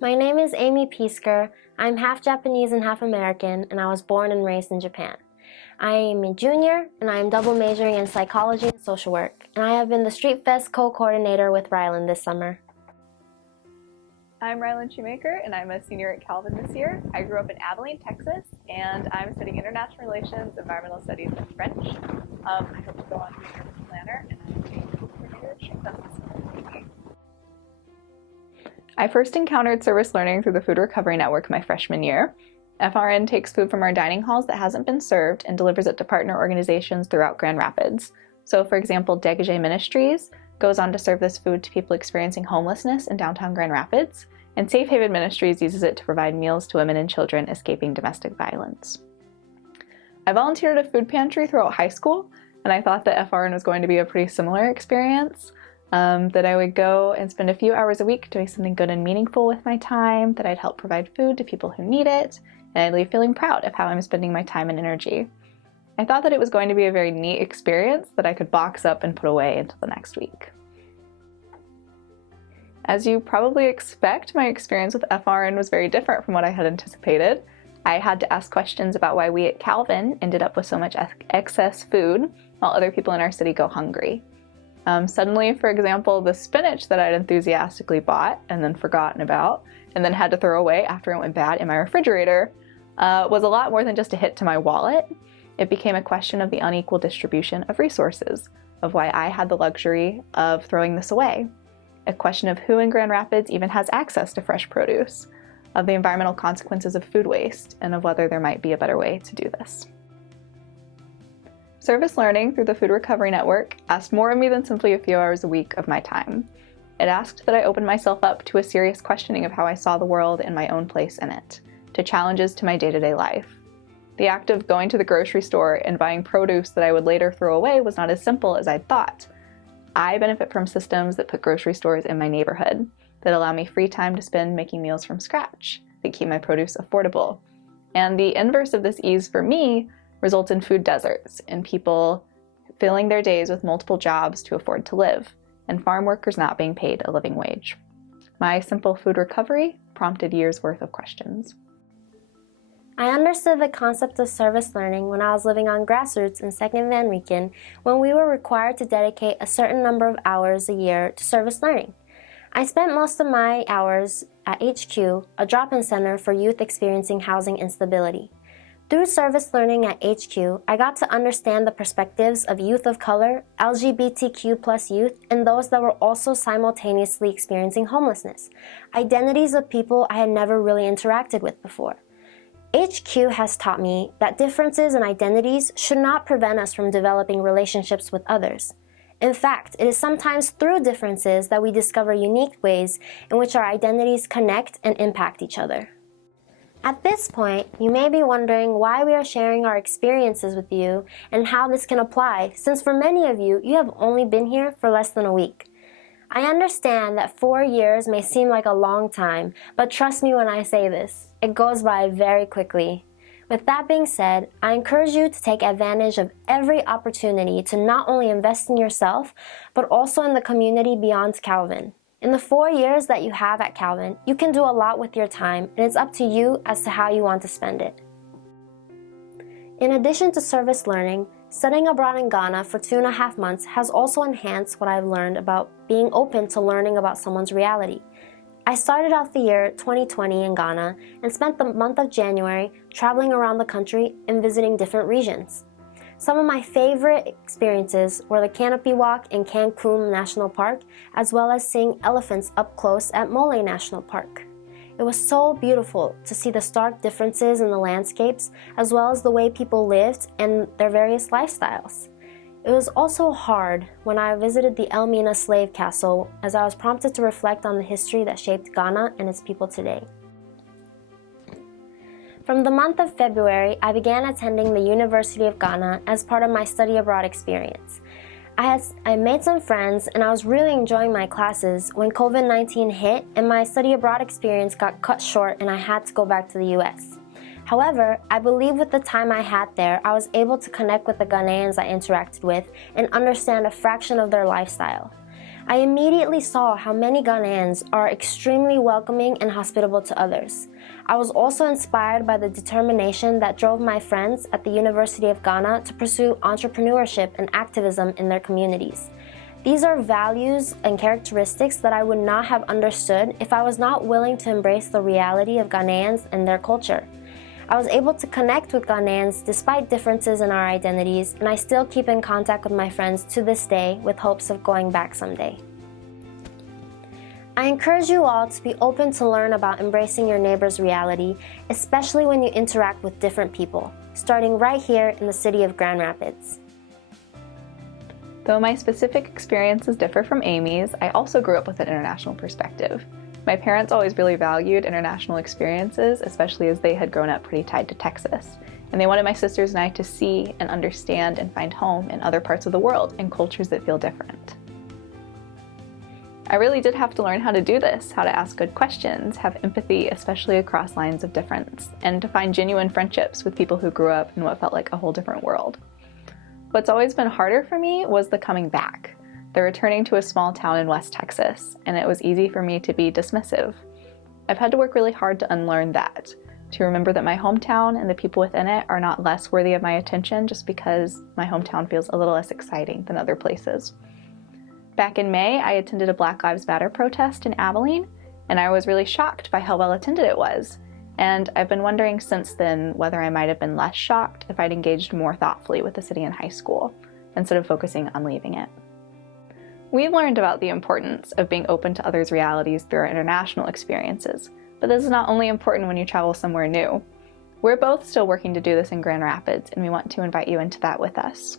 My name is Amy Piesker. I'm half Japanese and half American, and I was born and raised in Japan. I am a junior, and I am double majoring in psychology and social work, and I have been the Street Fest co-coordinator with Ryland this summer. I'm Ryland Shoemaker, and I'm a senior at Calvin this year. I grew up in Abilene, Texas, and I'm studying international relations, environmental studies, and French. I hope to go on to be an urban planner, and I'm a co-coordinator at Street Fest this summer. I first encountered service learning through the Food Recovery Network my freshman year. FRN takes food from our dining halls that hasn't been served and delivers it to partner organizations throughout Grand Rapids. So, for example, Dégagé Ministries goes on to serve this food to people experiencing homelessness in downtown Grand Rapids, and Safe Haven Ministries uses it to provide meals to women and children escaping domestic violence. I volunteered at a food pantry throughout high school, and I thought that FRN was going to be a pretty similar experience. That I would go and spend a few hours a week doing something good and meaningful with my time, that I'd help provide food to people who need it, and I'd leave feeling proud of how I'm spending my time and energy. I thought that it was going to be a very neat experience that I could box up and put away until the next week. As you probably expect, my experience with FRN was very different from what I had anticipated. I had to ask questions about why we at Calvin ended up with so much excess food while other people in our city go hungry. Suddenly, for example, the spinach that I'd enthusiastically bought and then forgotten about and then had to throw away after it went bad in my refrigerator was a lot more than just a hit to my wallet. It became a question of the unequal distribution of resources, of why I had the luxury of throwing this away, a question of who in Grand Rapids even has access to fresh produce, of the environmental consequences of food waste, and of whether there might be a better way to do this. Service learning through the Food Recovery Network asked more of me than simply a few hours a week of my time. It asked that I open myself up to a serious questioning of how I saw the world and my own place in it, to challenges to my day-to-day life. The act of going to the grocery store and buying produce that I would later throw away was not as simple as I'd thought. I benefit from systems that put grocery stores in my neighborhood, that allow me free time to spend making meals from scratch, that keep my produce affordable. And the inverse of this ease for me results in food deserts, in people filling their days with multiple jobs to afford to live, and farm workers not being paid a living wage. My simple food recovery prompted years' worth of questions. I understood the concept of service learning when I was living on Grassroots in 2nd Van Rieken, when we were required to dedicate a certain number of hours a year to service learning. I spent most of my hours at HQ, a drop-in center for youth experiencing housing instability. Through service learning at HQ, I got to understand the perspectives of youth of color, LGBTQ+ youth, and those that were also simultaneously experiencing homelessness, identities of people I had never really interacted with before. HQ has taught me that differences in identities should not prevent us from developing relationships with others. In fact, it is sometimes through differences that we discover unique ways in which our identities connect and impact each other. At this point, you may be wondering why we are sharing our experiences with you and how this can apply, since for many of you, you have only been here for less than a week. I understand that 4 years may seem like a long time, but trust me when I say this, it goes by very quickly. With that being said, I encourage you to take advantage of every opportunity to not only invest in yourself, but also in the community beyond Calvin. In the 4 years that you have at Calvin, you can do a lot with your time, and it's up to you as to how you want to spend it. In addition to service learning, studying abroad in Ghana for 2.5 months has also enhanced what I've learned about being open to learning about someone's reality. I started off the year 2020 in Ghana and spent the month of January traveling around the country and visiting different regions. Some of my favorite experiences were the canopy walk in Cancun National Park, as well as seeing elephants up close at Mole National Park. It was so beautiful to see the stark differences in the landscapes, as well as the way people lived and their various lifestyles. It was also hard when I visited the Elmina slave castle, as I was prompted to reflect on the history that shaped Ghana and its people today. From the month of February, I began attending the University of Ghana as part of my study abroad experience. I made some friends and I was really enjoying my classes when COVID-19 hit and my study abroad experience got cut short and I had to go back to the US. However, I believe with the time I had there, I was able to connect with the Ghanaians I interacted with and understand a fraction of their lifestyle. I immediately saw how many Ghanaians are extremely welcoming and hospitable to others. I was also inspired by the determination that drove my friends at the University of Ghana to pursue entrepreneurship and activism in their communities. These are values and characteristics that I would not have understood if I was not willing to embrace the reality of Ghanaians and their culture. I was able to connect with Ghanaians despite differences in our identities, and I still keep in contact with my friends to this day with hopes of going back someday. I encourage you all to be open to learn about embracing your neighbor's reality, especially when you interact with different people, starting right here in the city of Grand Rapids. Though my specific experiences differ from Amy's, I also grew up with an international perspective. My parents always really valued international experiences, especially as they had grown up pretty tied to Texas. And they wanted my sisters and I to see and understand and find home in other parts of the world and cultures that feel different. I really did have to learn how to do this, how to ask good questions, have empathy, especially across lines of difference, and to find genuine friendships with people who grew up in what felt like a whole different world. What's always been harder for me was the coming back, the returning to a small town in West Texas, and it was easy for me to be dismissive. I've had to work really hard to unlearn that, to remember that my hometown and the people within it are not less worthy of my attention just because my hometown feels a little less exciting than other places. Back in May, I attended a Black Lives Matter protest in Abilene, and I was really shocked by how well attended it was. And I've been wondering since then whether I might have been less shocked if I'd engaged more thoughtfully with the city in high school, instead of focusing on leaving it. We've learned about the importance of being open to others' realities through our international experiences, but this is not only important when you travel somewhere new. We're both still working to do this in Grand Rapids, and we want to invite you into that with us.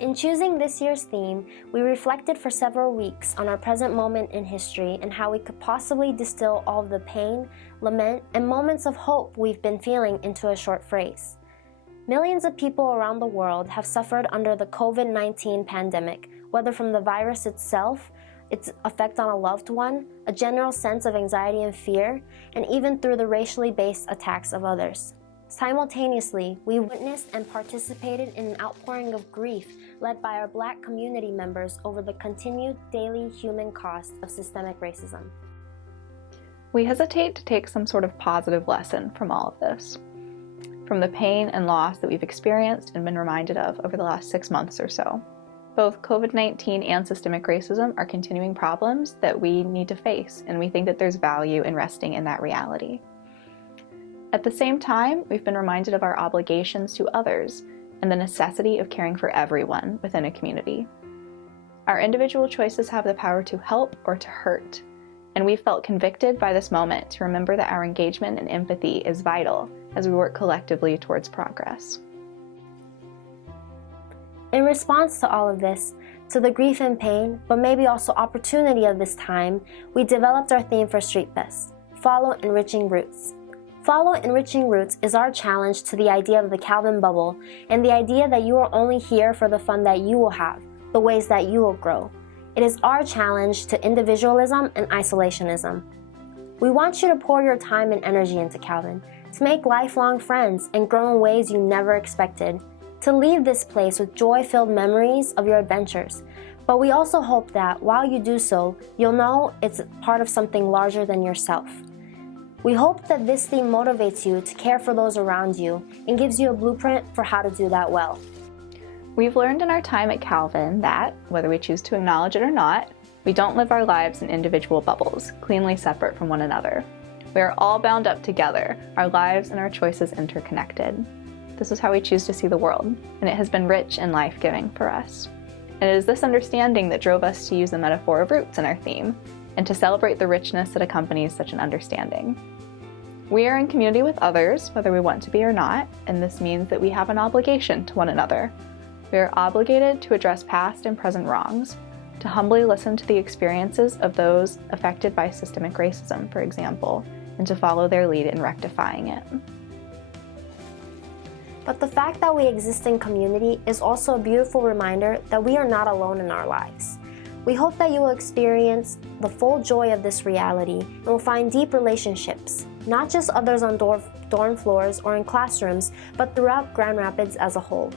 In choosing this year's theme, we reflected for several weeks on our present moment in history and how we could possibly distill all of the pain, lament, and moments of hope we've been feeling into a short phrase. Millions of people around the world have suffered under the COVID-19 pandemic, whether from the virus itself, its effect on a loved one, a general sense of anxiety and fear, and even through the racially based attacks of others. Simultaneously, we witnessed and participated in an outpouring of grief led by our Black community members over the continued daily human cost of systemic racism. We hesitate to take some sort of positive lesson from all of this, from the pain and loss that we've experienced and been reminded of over the last 6 months or so. Both COVID-19 and systemic racism are continuing problems that we need to face, and we think that there's value in resting in that reality. At the same time, we've been reminded of our obligations to others and the necessity of caring for everyone within a community. Our individual choices have the power to help or to hurt, and we felt convicted by this moment to remember that our engagement and empathy is vital as we work collectively towards progress. In response to all of this, to the grief and pain, but maybe also opportunity of this time, we developed our theme for Street Fest, Follow Enriching Roots. Follow Enriching Roots is our challenge to the idea of the Calvin bubble and the idea that you are only here for the fun that you will have, the ways that you will grow. It is our challenge to individualism and isolationism. We want you to pour your time and energy into Calvin, to make lifelong friends and grow in ways you never expected, to leave this place with joy-filled memories of your adventures. But we also hope that while you do so, you'll know it's part of something larger than yourself. We hope that this theme motivates you to care for those around you and gives you a blueprint for how to do that well. We've learned in our time at Calvin that, whether we choose to acknowledge it or not, we don't live our lives in individual bubbles, cleanly separate from one another. We are all bound up together, our lives and our choices interconnected. This is how we choose to see the world, and it has been rich and life-giving for us. And it is this understanding that drove us to use the metaphor of roots in our theme, and to celebrate the richness that accompanies such an understanding. We are in community with others, whether we want to be or not, and this means that we have an obligation to one another. We are obligated to address past and present wrongs, to humbly listen to the experiences of those affected by systemic racism, for example, and to follow their lead in rectifying it. But the fact that we exist in community is also a beautiful reminder that we are not alone in our lives. We hope that you will experience the full joy of this reality and will find deep relationships, not just others on dorm floors or in classrooms, but throughout Grand Rapids as a whole.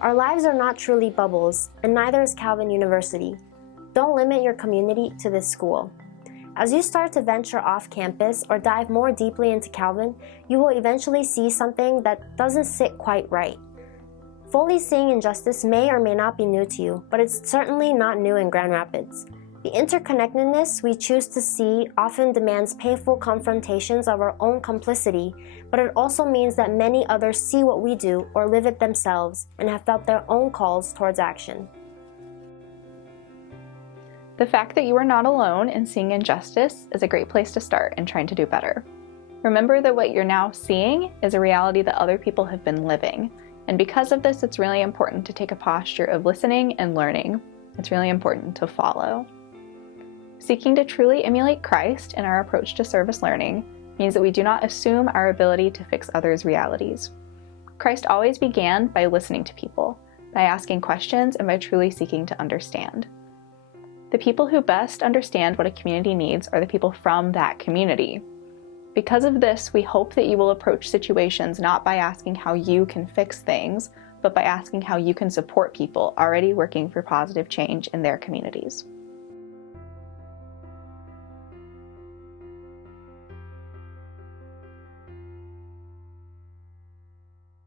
Our lives are not truly bubbles, and neither is Calvin University. Don't limit your community to this school. As you start to venture off campus or dive more deeply into Calvin, you will eventually see something that doesn't sit quite right. Fully seeing injustice may or may not be new to you, but it's certainly not new in Grand Rapids. The interconnectedness we choose to see often demands painful confrontations of our own complicity, but it also means that many others see what we do or live it themselves and have felt their own calls towards action. The fact that you are not alone in seeing injustice is a great place to start in trying to do better. Remember that what you're now seeing is a reality that other people have been living, and because of this, it's really important to take a posture of listening and learning. It's really important to follow. Seeking to truly emulate Christ in our approach to service learning means that we do not assume our ability to fix others' realities. Christ always began by listening to people, by asking questions, and by truly seeking to understand. The people who best understand what a community needs are the people from that community. Because of this, we hope that you will approach situations not by asking how you can fix things, but by asking how you can support people already working for positive change in their communities.